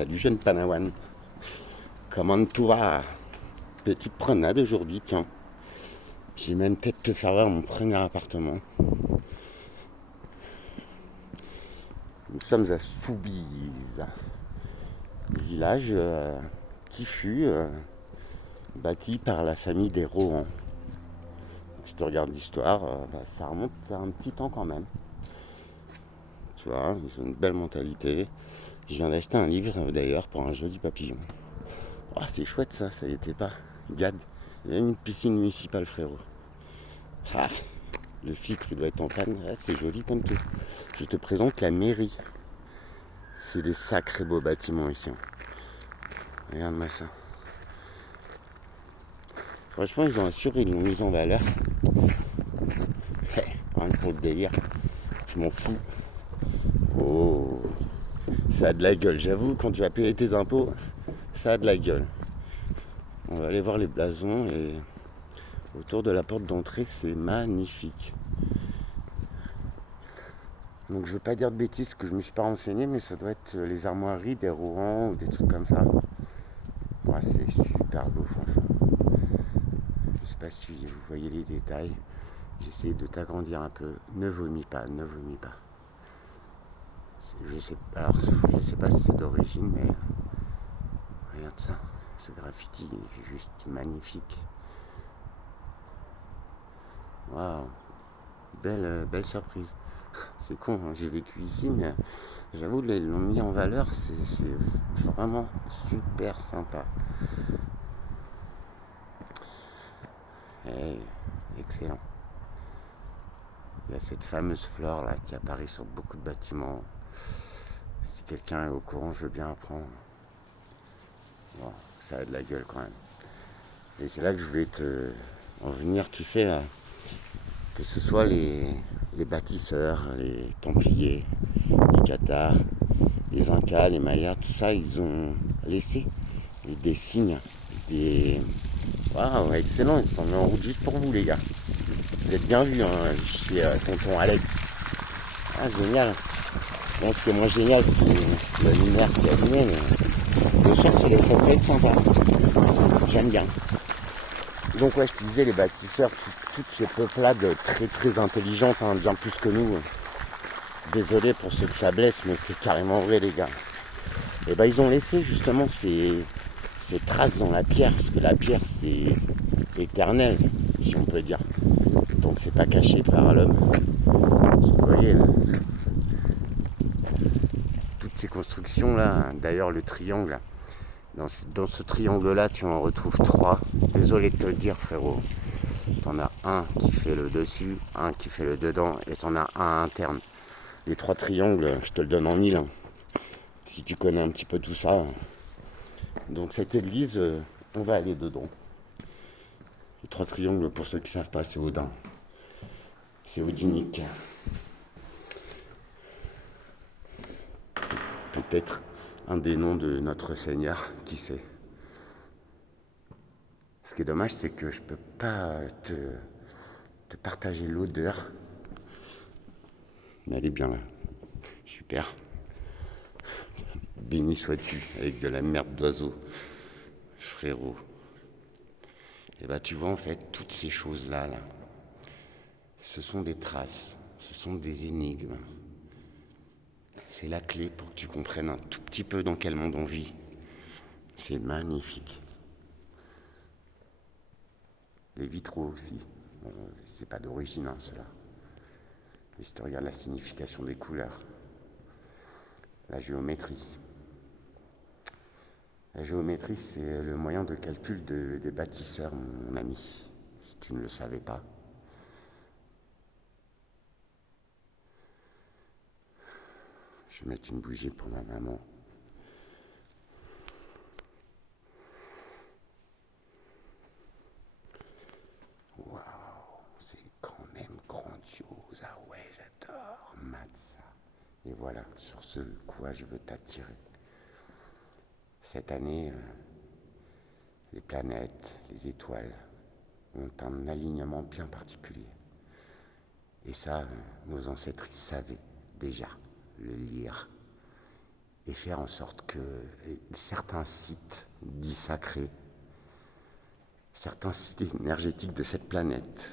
Salut jeune Panawan, comment tout va? Petite promenade aujourd'hui, tiens. J'ai même peut-être te faire voir mon premier appartement. Nous sommes à Soubise, village qui fut bâti par la famille des Rohan. Je te regarde l'histoire, ça remonte à un petit temps quand même. Tu vois, ils ont une belle mentalité. Je viens d'acheter un livre d'ailleurs pour un joli papillon. Oh, c'est chouette ça y était pas. Regarde, il y a une piscine municipale frérot. Ah, le filtre il doit être en panne. Ah, c'est joli comme tout. Je te présente la mairie. C'est des sacrés beaux bâtiments ici. Regarde-moi ça. Franchement, ils ont assuré, ils l'ont mis en valeur. Rien que pour le délire. Je m'en fous. Oh, ça a de la gueule. J'avoue, quand tu vas payer tes impôts, ça a de la gueule. On va aller voir les blasons et autour de la porte d'entrée, c'est magnifique. Donc je veux pas dire de bêtises que je me suis pas renseigné, mais ça doit être les armoiries des Rohan ou des trucs comme ça. Ouais, c'est super beau franchement. Je sais pas si vous voyez les détails. J'essaie de t'agrandir un peu. Ne vomis pas, ne vomis pas. Je sais pas si c'est d'origine, mais regarde ça. Ce graffiti est juste magnifique. Waouh, belle surprise. C'est con, hein, j'ai vécu ici, mais j'avoue, ils l'ont mis en valeur, c'est vraiment super sympa. Et excellent. Il y a cette fameuse flore là qui apparaît sur beaucoup de bâtiments. Si quelqu'un est au courant, je veux bien apprendre. Bon, ça a de la gueule quand même. Et c'est là que je voulais en venir, tu sais, que ce soit les bâtisseurs, les Templiers, les Cathares, les Incas, les Mayas, tout ça, ils ont laissé des signes, des... Waouh, excellent, ils se sont mis en route juste pour vous les gars. Vous êtes bien vus hein, chez tonton Alex. Ah, génial. Bon, ce qui est moins génial, c'est la lumière qui est allumée, mais le son, ça peut être sympa. J'aime bien. Donc ouais, je te disais, les bâtisseurs, toutes ces peuplades très très intelligentes, hein, bien plus que nous. Désolé pour ceux que ça blesse, mais c'est carrément vrai les gars. Et ben ils ont laissé justement ces traces dans la pierre, parce que la pierre c'est éternel, si on peut dire. Donc c'est pas caché par l'homme. Vous voyez, toutes ces constructions là, d'ailleurs le triangle, dans ce triangle là tu en retrouves trois. Désolé de te le dire frérot. T'en as un qui fait le dessus, un qui fait le dedans et t'en as un interne. Les trois triangles, je te le donne en mille. Hein. Si tu connais un petit peu tout ça. Donc cette église, on va aller dedans. Les trois triangles, pour ceux qui ne savent pas, c'est Odin. C'est odinique. Peut-être un des noms de notre Seigneur, qui sait. Ce qui est dommage, c'est que je peux pas te partager l'odeur. Mais elle est bien là. Super. Béni sois-tu avec de la merde d'oiseau, frérot. Et bah tu vois en fait toutes ces choses-là, ce sont des traces, ce sont des énigmes. C'est la clé pour que tu comprennes un tout petit peu dans quel monde on vit. C'est magnifique. Les vitraux aussi. C'est pas d'origine hein, cela. Mais si tu regardes la signification des couleurs, la géométrie. La géométrie, c'est le moyen de calcul des bâtisseurs, mon ami, si tu ne le savais pas. Je vais mettre une bougie pour ma maman. Waouh, c'est quand même grandiose. Ah ouais, j'adore. Mate ça. Et voilà, sur ce quoi je veux t'attirer. Cette année, les planètes, les étoiles ont un alignement bien particulier. Et ça, nos ancêtres ils savaient déjà le lire. et faire en sorte que certains sites dits sacrés, certains sites énergétiques de cette planète,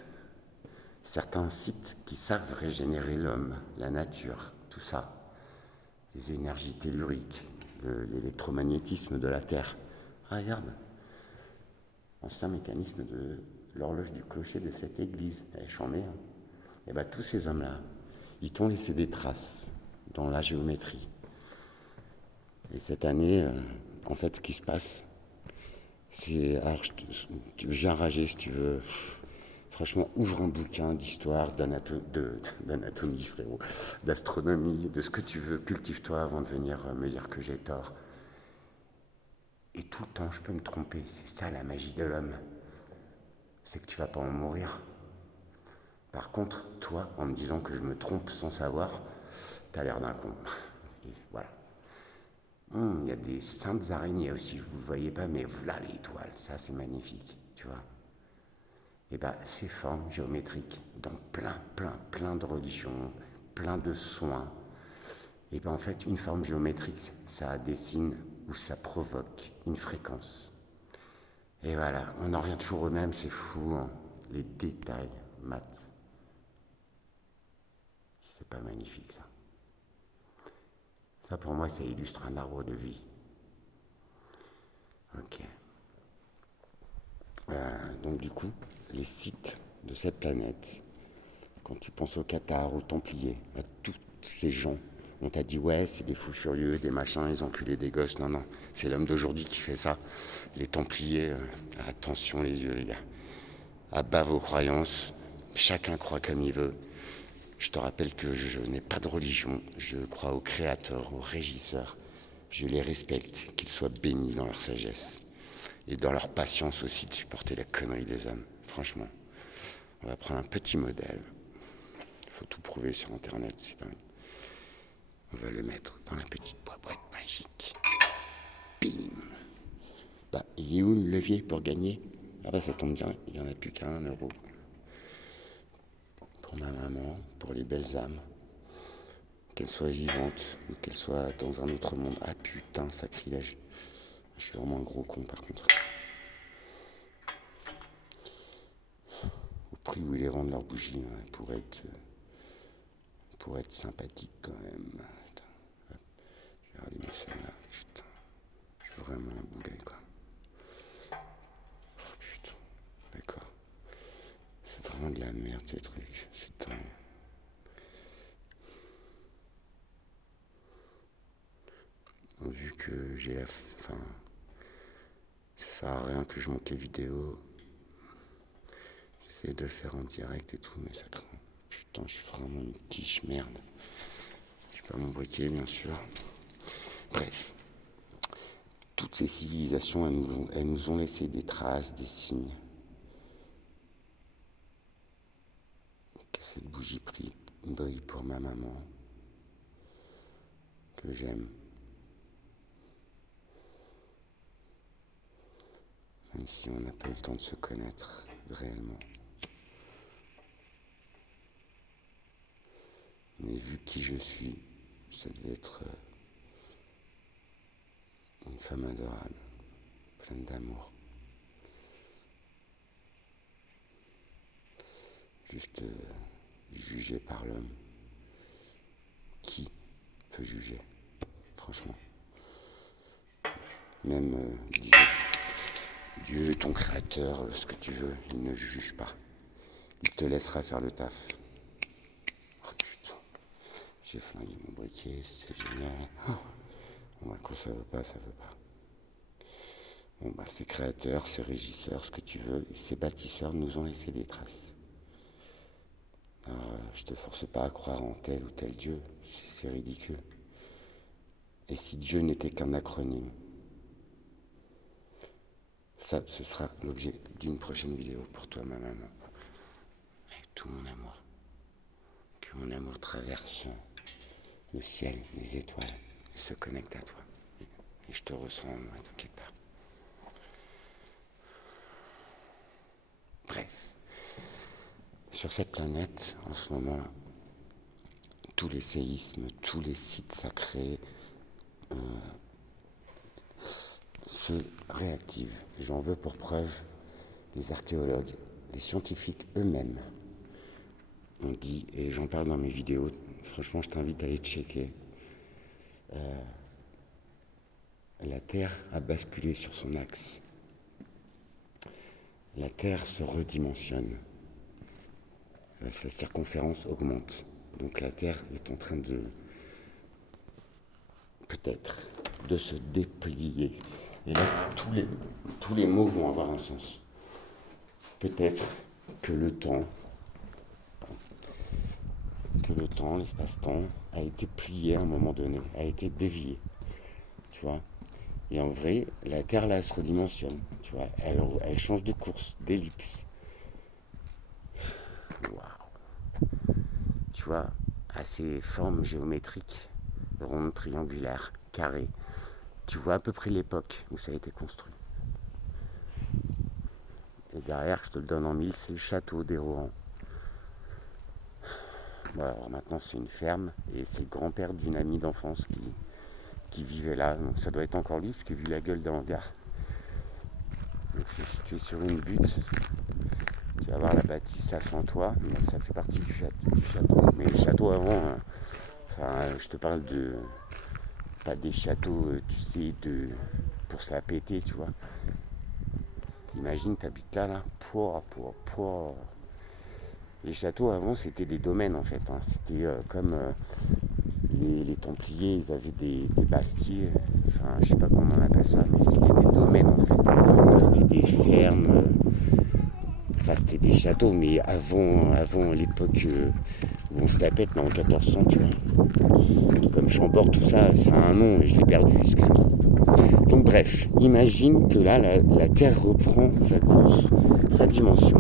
certains sites qui savent régénérer l'homme, la nature, tout ça, les énergies telluriques, l'électromagnétisme de la Terre. Ah, regarde, ancien mécanisme de l'horloge du clocher de cette église. Elle est chambée. Hein. Et bien, tous ces hommes-là, ils t'ont laissé des traces dans la géométrie. Et cette année, en fait, ce qui se passe, c'est. Alors, je viens rager si tu veux. Franchement, ouvre un bouquin d'histoire, d'anatomie, frérot, d'astronomie, de ce que tu veux. Cultive-toi avant de venir me dire que j'ai tort. Et tout le temps, je peux me tromper. C'est ça la magie de l'homme. C'est que tu vas pas en mourir. Par contre, toi, en me disant que je me trompe sans savoir, t'as l'air d'un con. Et voilà. Il y a des saintes araignées aussi, vous ne voyez pas, mais voilà l'étoile, ça c'est magnifique, tu vois. Et bien, ces formes géométriques, dans plein de religions, plein de soins, et bien en fait, une forme géométrique, ça dessine ou ça provoque une fréquence. Et voilà, on en revient toujours au même, c'est fou, hein. Les détails, maths. C'est pas magnifique ça. Ça pour moi, ça illustre un arbre de vie. Ok. Donc du coup, les sites de cette planète, quand tu penses au Qatar, aux Templiers, à tous ces gens, on t'a dit ouais, c'est des fous furieux, des machins, ils enculaient des gosses. Non, c'est l'homme d'aujourd'hui qui fait ça. Les Templiers, attention les yeux les gars. À bas vos croyances, chacun croit comme il veut. Je te rappelle que je n'ai pas de religion, je crois aux créateurs, aux régisseurs. Je les respecte, qu'ils soient bénis dans leur sagesse. Et dans leur patience aussi de supporter la connerie des hommes. Franchement, on va prendre un petit modèle. Il faut tout prouver sur internet, c'est dingue. On va le mettre dans la petite boîte magique. Bim. Bah, il est où le levier pour gagner? Ah bah ça tombe bien, il n'y en a plus qu'à 1 euro. Pour ma maman, pour les belles âmes. Qu'elles soient vivantes ou qu'elles soient dans un autre monde. Ah putain, sacrilège. Je suis vraiment un gros con par contre. Au prix où ils les vendent leurs bougies, hein, pour être sympathique quand même. Attends, hop, je vais rallumer celle-là. Putain, je suis vraiment un boulet quoi. Oh putain, d'accord. C'est vraiment de la merde ces trucs. C'est dingue. Vu que j'ai la fin, ça sert à rien que je monte les vidéos. J'essaie de le faire en direct et tout, mais ça craint. Putain, je suis vraiment une quiche merde. Je suis pas mon briquet, bien sûr. Bref, toutes ces civilisations, elles nous ont laissé des traces, des signes. Que cette bougie brille pour ma maman, que j'aime. Même si on n'a pas eu le temps de se connaître réellement. Mais vu qui je suis, ça devait être une femme adorable, pleine d'amour. Juste jugée par l'homme. Qui peut juger? Franchement. Même Dieu, ton créateur, ce que tu veux, il ne juge pas. Il te laissera faire le taf. Oh putain, j'ai flingué mon briquet, c'est génial. Oh. Bon bah quand ça veut pas, ça veut pas. Bon bah ces créateurs, ces régisseurs, ce que tu veux, ces bâtisseurs nous ont laissé des traces. Alors, je te force pas à croire en tel ou tel Dieu, c'est ridicule. Et si Dieu n'était qu'un acronyme? Ça, ce sera l'objet d'une prochaine vidéo pour toi, ma maman. Avec tout mon amour. Que mon amour traverse le ciel, les étoiles, et se connecte à toi. Et je te ressens, moi, t'inquiète pas. Bref. Sur cette planète, en ce moment, tous les séismes, tous les sites sacrés, se réactive. J'en veux pour preuve les archéologues, les scientifiques eux-mêmes ont dit, et j'en parle dans mes vidéos, franchement je t'invite à aller checker, la Terre a basculé sur son axe. La Terre se redimensionne. Sa circonférence augmente. Donc la Terre est en train de, peut-être, de se déplier. Et là, tous les mots vont avoir un sens. Peut-être que le temps, l'espace-temps, a été plié à un moment donné, a été dévié. Tu vois ? Et en vrai, la Terre, là, elle se redimensionne. Tu vois ? Elle change de course, d'ellipse. Waouh ! Tu vois, à ces formes géométriques, rondes, triangulaires, carrées, tu vois à peu près l'époque où ça a été construit. Et derrière, je te le donne en mille, c'est le château des Rohan. Bon, alors maintenant, c'est une ferme, et c'est le grand-père d'une amie d'enfance qui vivait là. Donc ça doit être encore lui, parce que vu la gueule de hangar. Donc c'est situé sur une butte. Tu vas voir la bâtisse à son toit, mais ça fait partie du château. Mais le château avant, hein, enfin, je te parle de... Pas des châteaux, tu sais, pour se la péter, tu vois. Imagine, t'habites là. Les châteaux avant, c'était des domaines en fait. Hein. C'était comme les Templiers, ils avaient des bastiers. Enfin, je sais pas comment on appelle ça, mais c'était des domaines en fait. Enfin, c'était des fermes. Enfin, c'était des châteaux, mais avant l'époque où on se la pète, là, en 1400, tu vois. Comme Chambord, tout ça, ça a un nom et je l'ai perdu, excuse-moi. Donc bref, imagine que là, la Terre reprend sa course, sa dimension.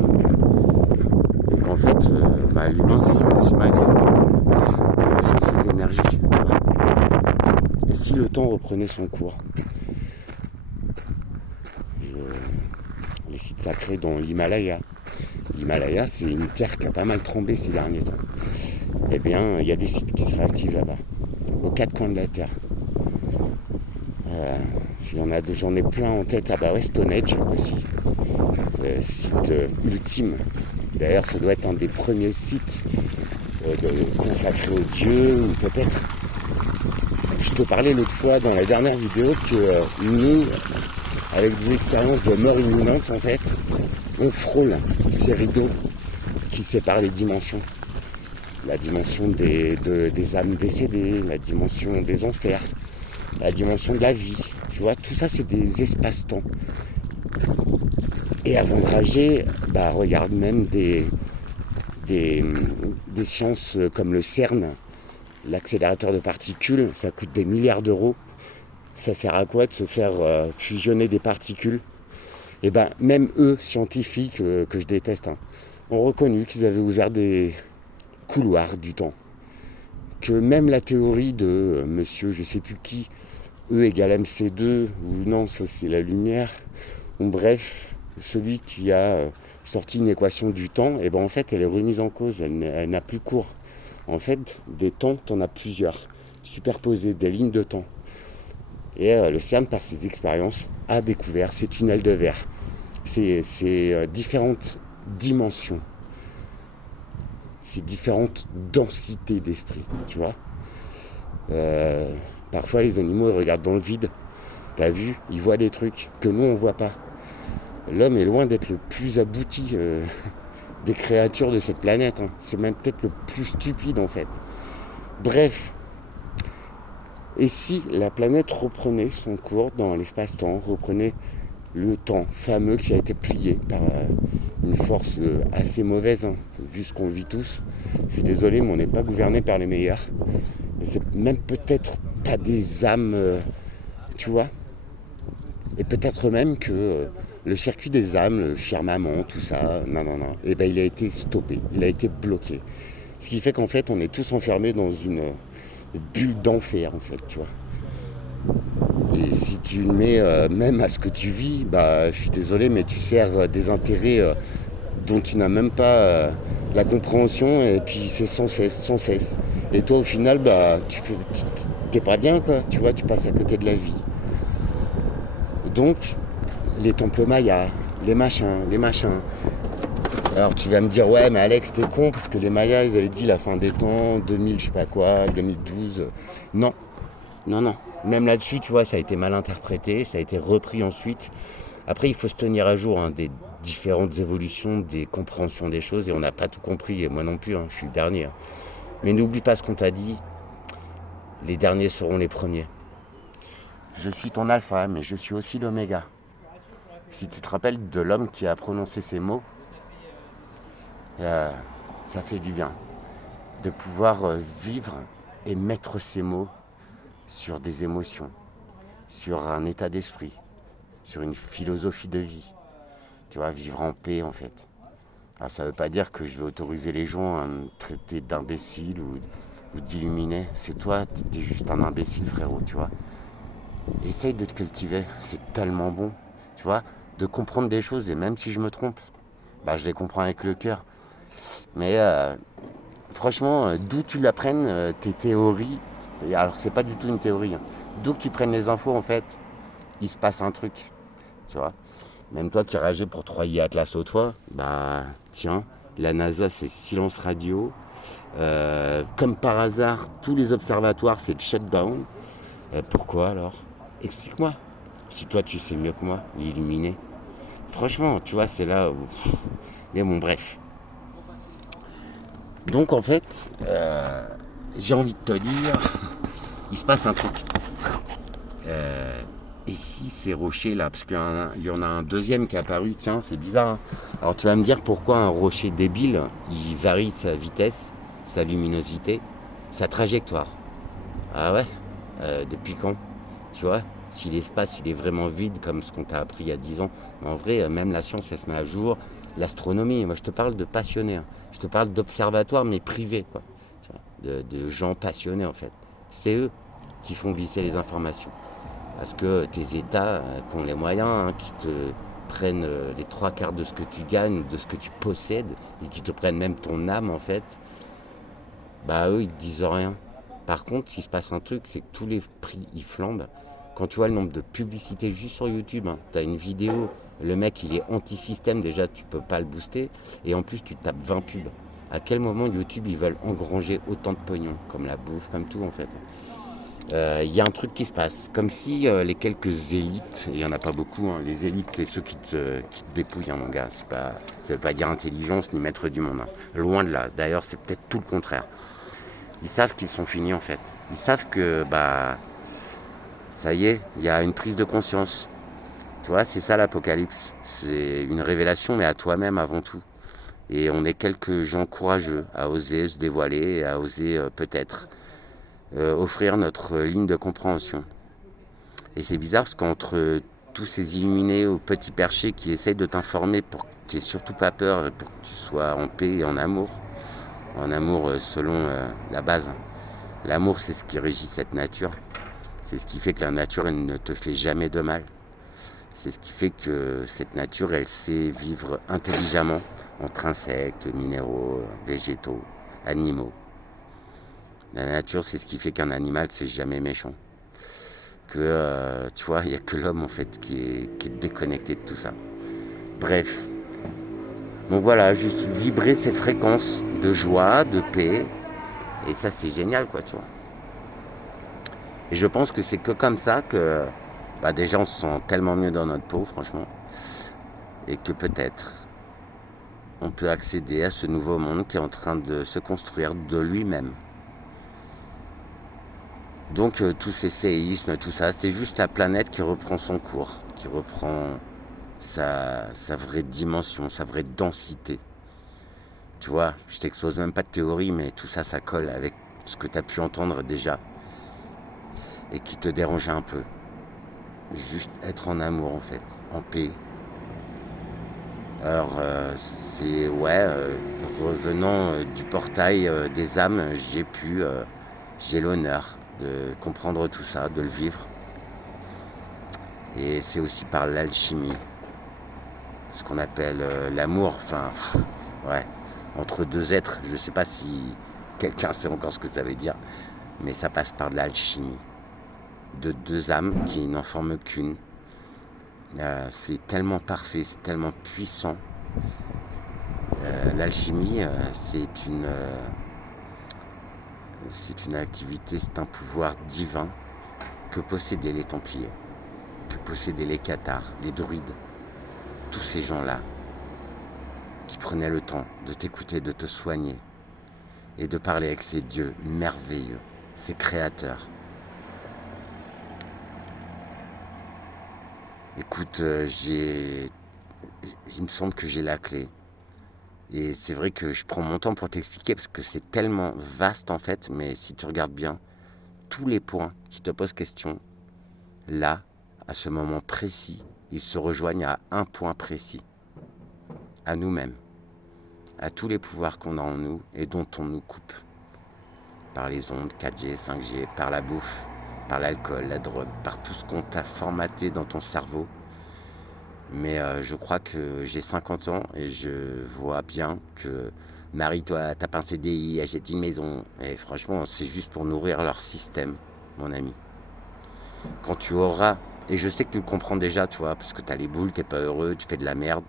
Et qu'en fait, l'humain, c'est mal, c'est qu'on ressent ses énergies. Et si le temps reprenait son cours, les sites sacrés dont l'Himalaya, c'est une terre qui a pas mal tremblé ces derniers temps. Eh bien, il y a des sites qui se réactivent là-bas, aux quatre coins de la Terre. J'en ai plein en tête. Ah bah ouais, Stonehenge aussi. Site ultime. D'ailleurs, ça doit être un des premiers sites consacrés aux dieux, ou peut-être. Je te parlais l'autre fois dans la dernière vidéo que nous, avec des expériences de mort imminente, en fait, on frôle ces rideaux qui séparent les dimensions. La dimension des âmes décédées, la dimension des enfers, la dimension de la vie. Tu vois, tout ça, c'est des espaces-temps. Et avant de rager, regarde même des sciences comme le CERN, l'accélérateur de particules, ça coûte des milliards d'euros. Ça sert à quoi de se faire fusionner des particules ? Et même eux, scientifiques, que je déteste, ont reconnu qu'ils avaient ouvert des couloirs du temps. Que même la théorie de monsieur je sais plus qui, E égale MC2, ou non, ça c'est la lumière, ou bref, celui qui a sorti une équation du temps, en fait elle est remise en cause, elle n'a plus cours. En fait, des temps, t'en as plusieurs, superposés, des lignes de temps. Et le CERN, par ses expériences, a découvert ces tunnels de verre, ces différentes dimensions, ces différentes densités d'esprit, tu vois. Parfois, les animaux, ils regardent dans le vide, t'as vu, ils voient des trucs que nous, on voit pas. L'homme est loin d'être le plus abouti des créatures de cette planète. C'est même peut-être le plus stupide, en fait. Bref. Et si la planète reprenait son cours dans l'espace-temps, reprenait le temps fameux qui a été plié par une force assez mauvaise, vu ce qu'on vit tous. Je suis désolé, mais on n'est pas gouverné par les meilleurs. Et c'est même peut-être pas des âmes, tu vois. Et peut-être même que le circuit des âmes, le firmament, tout ça, non. Il a été stoppé, il a été bloqué. Ce qui fait qu'en fait, on est tous enfermés dans une bulle d'enfer, en fait, tu vois. Et si tu le mets même à ce que tu vis, je suis désolé, mais tu sers des intérêts dont tu n'as même pas la compréhension, et puis c'est sans cesse. Et toi, au final, bah, t'es pas bien, quoi. Tu vois, tu passes à côté de la vie. Donc, les temples mayas, les machins. Alors tu vas me dire, ouais, mais Alex, t'es con, parce que les Mayas, ils avaient dit la fin des temps, 2000, je sais pas quoi, 2012. Non, non, non. Même là-dessus, tu vois, ça a été mal interprété, ça a été repris ensuite. Après, il faut se tenir à jour des différentes évolutions, des compréhensions des choses, et on n'a pas tout compris, et moi non plus, je suis le dernier. Mais n'oublie pas ce qu'on t'a dit, les derniers seront les premiers. Je suis ton alpha, mais je suis aussi l'oméga. Si tu te rappelles de l'homme qui a prononcé ces mots, ça fait du bien de pouvoir vivre et mettre ces mots sur des émotions, sur un état d'esprit, sur une philosophie de vie. Tu vois, vivre en paix en fait. Alors ça ne veut pas dire que je vais autoriser les gens à me traiter d'imbécile ou d'illuminé. C'est toi, t'es juste un imbécile frérot, tu vois. Essaye de te cultiver, c'est tellement bon, tu vois, de comprendre des choses et même si je me trompe, bah je les comprends avec le cœur. Mais franchement, d'où tu l'apprennes, tes théories, alors que c'est pas du tout une théorie, d'où que tu prennes les infos en fait, il se passe un truc, tu vois. Même toi qui rageais pour 3i Atlas au toit, bah tiens, la NASA c'est silence radio. Comme par hasard, tous les observatoires c'est le shutdown. Pourquoi alors? Explique-moi. Si toi tu sais mieux que moi, l'illuminer. Franchement, tu vois, c'est là où... Mais bon, bref. Donc en fait, j'ai envie de te dire, il se passe un truc. Et si ces rochers là, parce qu'il y en a un deuxième qui est apparu, tiens, c'est bizarre. Hein. Alors tu vas me dire pourquoi un rocher débile, il varie sa vitesse, sa luminosité, sa trajectoire. Ah ouais. Depuis quand? Tu vois, si l'espace il est vraiment vide comme ce qu'on t'a appris il y a 10 ans, mais en vrai, même la science elle se met à jour. L'astronomie, moi je te parle de passionnés, je te parle d'observatoires mais privés, quoi. Tu vois, de gens passionnés en fait. C'est eux qui font glisser les informations. Parce que tes États qui ont les moyens, qui te prennent les trois quarts de ce que tu gagnes, de ce que tu possèdes, et qui te prennent même ton âme en fait, bah eux ils te disent rien. Par contre, s'il se passe un truc, c'est que tous les prix ils flambent. Quand tu vois le nombre de publicités juste sur YouTube, t'as une vidéo, le mec il est anti-système, déjà tu peux pas le booster, et en plus tu tapes 20 pubs. À quel moment YouTube ils veulent engranger autant de pognon, comme la bouffe, comme tout en fait. Y a un truc qui se passe, comme si les quelques élites, et il n'y en a pas beaucoup, les élites c'est ceux qui te dépouillent mon gars, ça veut pas dire intelligence ni maître du monde, loin de là, d'ailleurs c'est peut-être tout le contraire. Ils savent qu'ils sont finis en fait, ils savent que ça y est, il y a une prise de conscience, tu vois, c'est ça l'apocalypse, c'est une révélation mais à toi-même avant tout. Et on est quelques gens courageux à oser se dévoiler, à oser peut-être offrir notre ligne de compréhension. Et c'est bizarre parce qu'entre tous ces illuminés au petit perché qui essayent de t'informer pour que tu n'aies surtout pas peur, pour que tu sois en paix et en amour selon la base. L'amour, c'est ce qui régit cette nature. C'est ce qui fait que la nature, elle ne te fait jamais de mal. C'est ce qui fait que cette nature, elle sait vivre intelligemment entre insectes, minéraux, végétaux, animaux. La nature, c'est ce qui fait qu'un animal, c'est jamais méchant. Que, tu vois, il n'y a que l'homme, en fait, qui est déconnecté de tout ça. Bref. Donc voilà, juste vibrer ces fréquences de joie, de paix. Et ça, c'est génial, quoi, tu vois. Et je pense que c'est que comme ça que, déjà, on se sent tellement mieux dans notre peau, franchement. Et que peut-être, on peut accéder à ce nouveau monde qui est en train de se construire de lui-même. Donc tous ces séismes, tout ça, c'est juste la planète qui reprend son cours, qui reprend sa vraie dimension, sa vraie densité. Tu vois, je t'expose même pas de théorie, mais tout ça, ça colle avec ce que tu as pu entendre déjà et qui te dérangeait un peu. Juste être en amour en fait, en paix. Alors c'est revenant du portail des âmes, j'ai l'honneur de comprendre tout ça, de le vivre. Et c'est aussi par l'alchimie, ce qu'on appelle l'amour, entre deux êtres. Je sais pas si quelqu'un sait encore ce que ça veut dire, mais ça passe par de l'alchimie, de deux âmes qui n'en forment qu'une. C'est tellement parfait, c'est tellement puissant. L'alchimie, c'est une activité, c'est un pouvoir divin que possédaient les Templiers, que possédaient les Cathars, les druides, tous ces gens-là qui prenaient le temps de t'écouter, de te soigner et de parler avec ces dieux merveilleux, ces créateurs. Écoute, il me semble que j'ai la clé. Et c'est vrai que je prends mon temps pour t'expliquer parce que c'est tellement vaste en fait, mais si tu regardes bien, tous les points qui te posent question, là, à ce moment précis, ils se rejoignent à un point précis, à nous-mêmes, à tous les pouvoirs qu'on a en nous et dont on nous coupe. Par les ondes 4G, 5G, par la bouffe, par l'alcool, la drogue, par tout ce qu'on t'a formaté dans ton cerveau. Mais je crois que j'ai 50 ans et je vois bien que marie-toi, tape un CDI, achète une maison. Et franchement, c'est juste pour nourrir leur système, mon ami. Quand tu auras, et je sais que tu le comprends déjà, tu vois, parce que t'as les boules, t'es pas heureux, tu fais de la merde,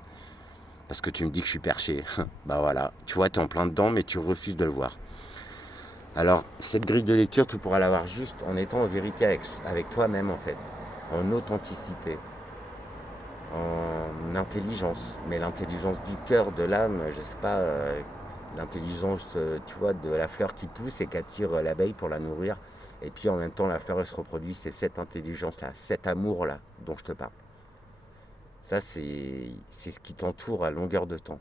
parce que tu me dis que je suis perché. Bah voilà, tu vois, t'es en plein dedans, mais tu refuses de le voir. Alors, cette grille de lecture, tu pourras l'avoir juste en étant en vérité avec toi-même, en fait, en authenticité, en intelligence, mais l'intelligence du cœur, de l'âme, je sais pas, l'intelligence, tu vois, de la fleur qui pousse et qui attire l'abeille pour la nourrir, et puis en même temps la fleur elle se reproduit, c'est cette intelligence-là, cet amour-là dont je te parle. Ça, c'est ce qui t'entoure à longueur de temps.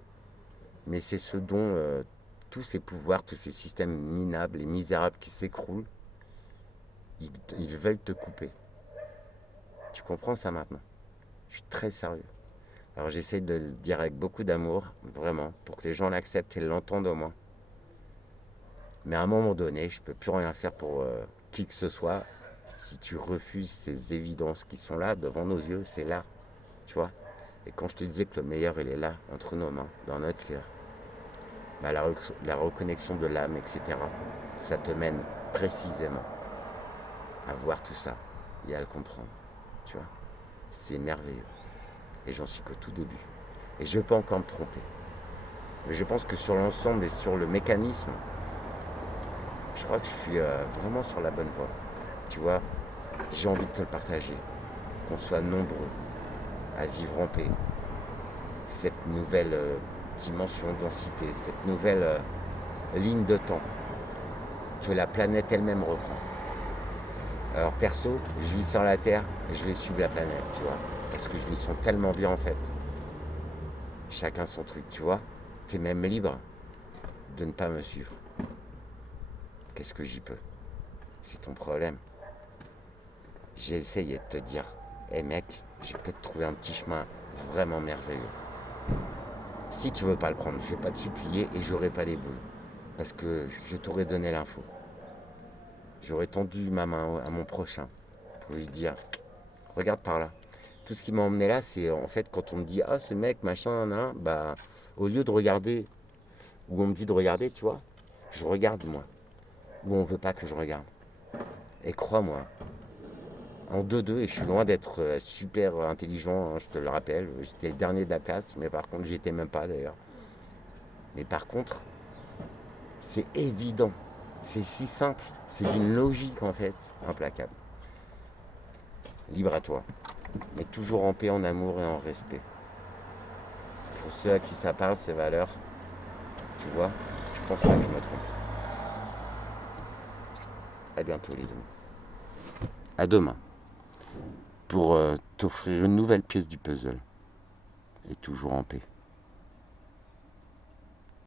Mais c'est ce dont tous ces pouvoirs, tous ces systèmes minables et misérables qui s'écroulent, ils veulent te couper. Tu comprends ça maintenant? Je suis très sérieux. Alors j'essaie de le dire avec beaucoup d'amour, vraiment, pour que les gens l'acceptent et l'entendent au moins. Mais à un moment donné, je ne peux plus rien faire pour qui que ce soit. Si tu refuses ces évidences qui sont là, devant nos yeux, c'est là, tu vois. Et quand je te disais que le meilleur, il est là, entre nos mains, dans notre cœur, bah, la reconnexion de l'âme, etc., ça te mène précisément à voir tout ça et à le comprendre, tu vois. C'est merveilleux. Et j'en suis qu'au tout début. Et je peux encore me tromper. Mais je pense que sur l'ensemble et sur le mécanisme, je crois que je suis vraiment sur la bonne voie. Tu vois, j'ai envie de te le partager. Qu'on soit nombreux à vivre en paix. Cette nouvelle dimension de densité, cette nouvelle ligne de temps que la planète elle-même reprend. Alors perso, je vis sur la Terre et je vais suivre la planète, tu vois. Parce que je m'y sens tellement bien en fait. Chacun son truc, tu vois. T'es même libre de ne pas me suivre. Qu'est-ce que j'y peux? C'est ton problème. J'ai essayé de te dire, hé mec, j'ai peut-être trouvé un petit chemin vraiment merveilleux. Si tu veux pas le prendre, je vais pas te supplier et j'aurai pas les boules. Parce que je t'aurais donné l'info. J'aurais tendu ma main à mon prochain pour lui dire, regarde par là. Tout ce qui m'a emmené là, c'est en fait quand on me dit, ah ce mec, machin, nan, bah au lieu de regarder, où on me dit de regarder, tu vois, je regarde moi. Où on veut pas que je regarde. Et crois-moi, en 2-2, et je suis loin d'être super intelligent, hein, je te le rappelle, j'étais le dernier de la classe, mais par contre, j'y étais même pas d'ailleurs. Mais par contre, c'est évident, c'est si simple, c'est d'une logique en fait, implacable. Libre à toi, mais toujours en paix, en amour et en respect. Pour ceux à qui ça parle, ces valeurs, tu vois, je pense pas que je me trompe. À bientôt les amis. À demain. Pour t'offrir une nouvelle pièce du puzzle. Et toujours en paix.